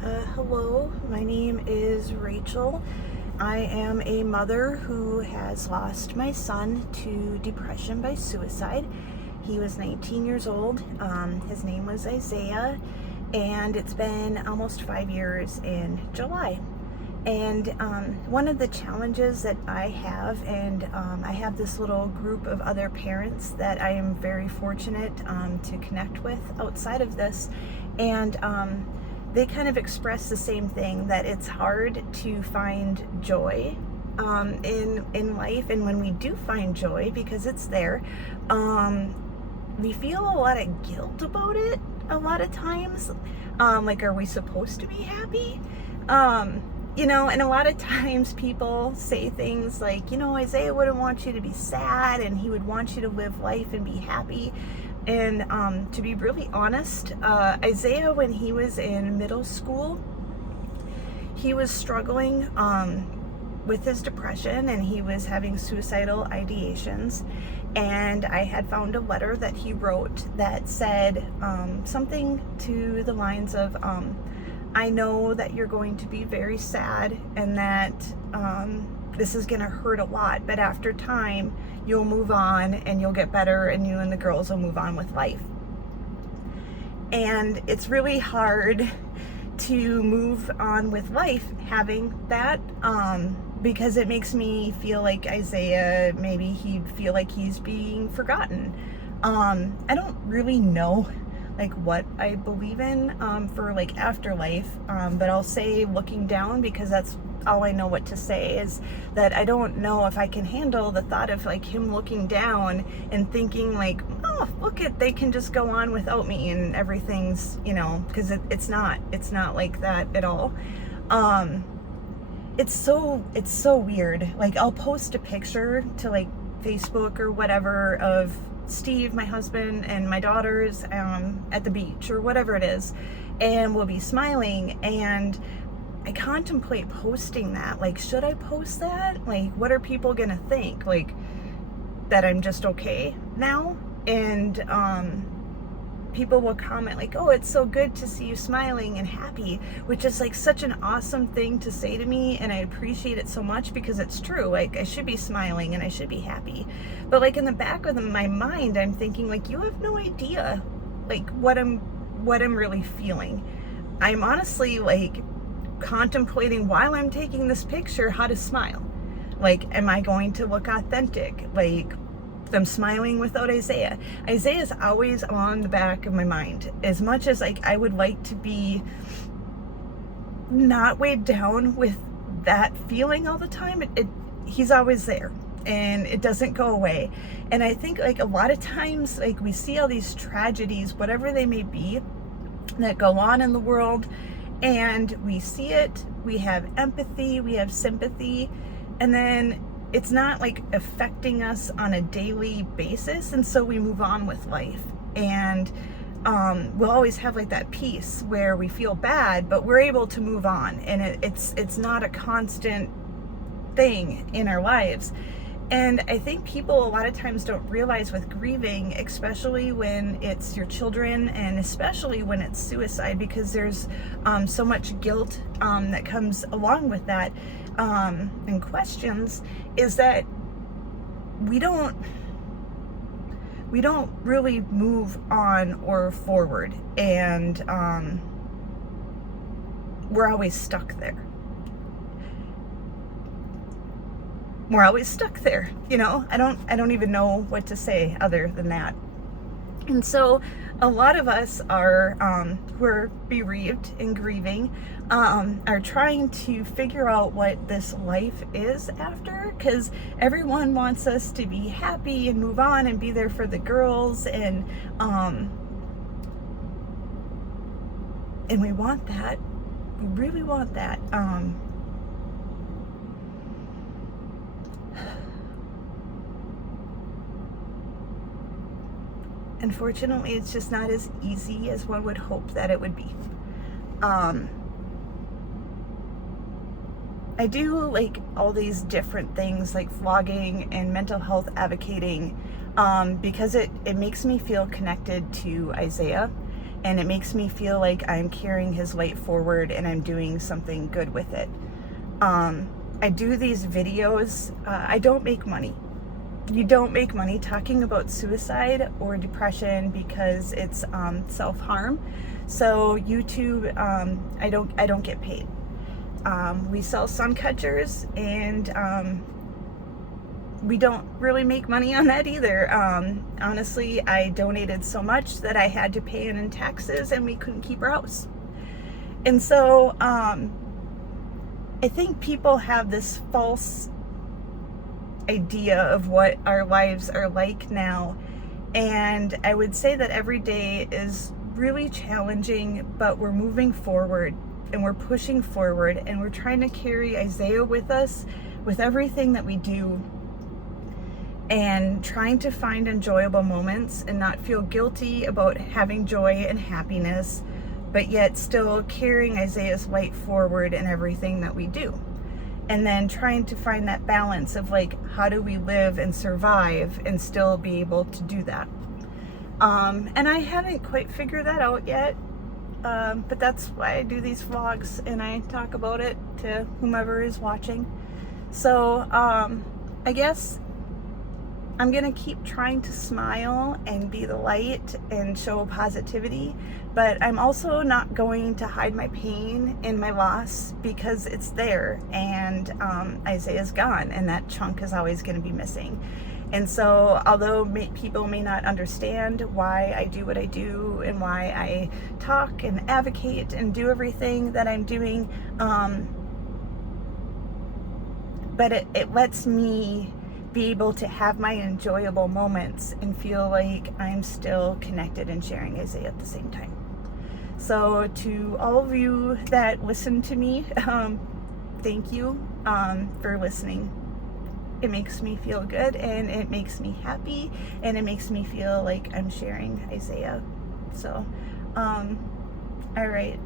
Hello, my name is Rachel. I am a mother who has lost my son to depression by suicide. He was 19 years old. His name was Isaiah, and it's been almost 5 years in July. And one of the challenges that I have, and I have this little group of other parents that I am very fortunate to connect with outside of this, and they kind of express the same thing, that it's hard to find joy in life, and when we do find joy, because it's there, we feel a lot of guilt about it a lot of times. Like, are we supposed to be happy? And a lot of times people say things like, Isaiah wouldn't want you to be sad, and he would want you to live life and be happy. And to be really honest, Isaiah, when he was in middle school, he was struggling with his depression, and he was having suicidal ideations. And I had found a letter that he wrote that said something to the lines of, I know that you're going to be very sad, and that this is going to hurt a lot, but after time, you'll move on and you'll get better, and you and the girls will move on with life. And it's really hard to move on with life having that, because it makes me feel like Isaiah, maybe he'd feel like he's being forgotten. I don't really know what I believe in for afterlife, but I'll say looking down, because that's all I know what to say, is that I don't know if I can handle the thought of him looking down and thinking oh, look, they can just go on without me and everything's, because it's not like that at all. It's so weird. I'll post a picture to Facebook or whatever of Steve, my husband, and my daughters at the beach or whatever it is, and we'll be smiling, and I contemplate posting that. Should I post that? What are people gonna think? That I'm just okay now? And people will comment oh, it's so good to see you smiling and happy, which is such an awesome thing to say to me, and I appreciate it so much, because it's true. I should be smiling and I should be happy, but in the back of my mind, I'm thinking you have no idea what I'm really feeling. I'm honestly contemplating, while I'm taking this picture, how to smile. Am I going to look authentic? I'm smiling without Isaiah. Isaiah's always on the back of my mind. As much as I would like to be not weighed down with that feeling all the time, he's always there, and it doesn't go away. And I think a lot of times we see all these tragedies, whatever they may be, that go on in the world, and we see it, we have empathy, we have sympathy, and then it's not affecting us on a daily basis, and so we move on with life. And we'll always have that peace where we feel bad, but we're able to move on, and it's not a constant thing in our lives. And I think people a lot of times don't realize, with grieving, especially when it's your children, and especially when it's suicide, because there's so much guilt that comes along with that, and questions, is that we don't really move on or forward, and we're always stuck there. We're always stuck there, I don't even know what to say other than that. And so a lot of us are who are bereaved and grieving, are trying to figure out what this life is after, because everyone wants us to be happy and move on and be there for the girls, and we want that. We really want that. Unfortunately, it's just not as easy as one would hope that it would be. I do all these different things, vlogging and mental health advocating, because it makes me feel connected to Isaiah, and it makes me feel like I'm carrying his light forward and I'm doing something good with it. I do these videos. I don't make money. You don't make money talking about suicide or depression because it's self-harm. So YouTube, I don't get paid. We sell sun catchers, and we don't really make money on that either. Honestly, I donated so much that I had to pay in taxes, and we couldn't keep our house. And so I think people have this false idea of what our lives are like now, and I would say that every day is really challenging, but we're moving forward and we're pushing forward, and we're trying to carry Isaiah with us with everything that we do, and trying to find enjoyable moments and not feel guilty about having joy and happiness, but yet still carrying Isaiah's light forward in everything that we do. And then trying to find that balance of like, how do we live and survive and still be able to do that? And I haven't quite figured that out yet, but that's why I do these vlogs and I talk about it to whomever is watching. So I guess I'm gonna keep trying to smile and be the light and show positivity, but I'm also not going to hide my pain and my loss, because it's there, and Isaiah's gone, and that chunk is always going to be missing. And so although people may not understand why I do what I do and why I talk and advocate and do everything that I'm doing, but it lets me be able to have my enjoyable moments and feel like I'm still connected and sharing Isaiah at the same time. So to all of you that listen to me, thank you for listening. It makes me feel good, and it makes me happy, and it makes me feel like I'm sharing Isaiah. So, all right.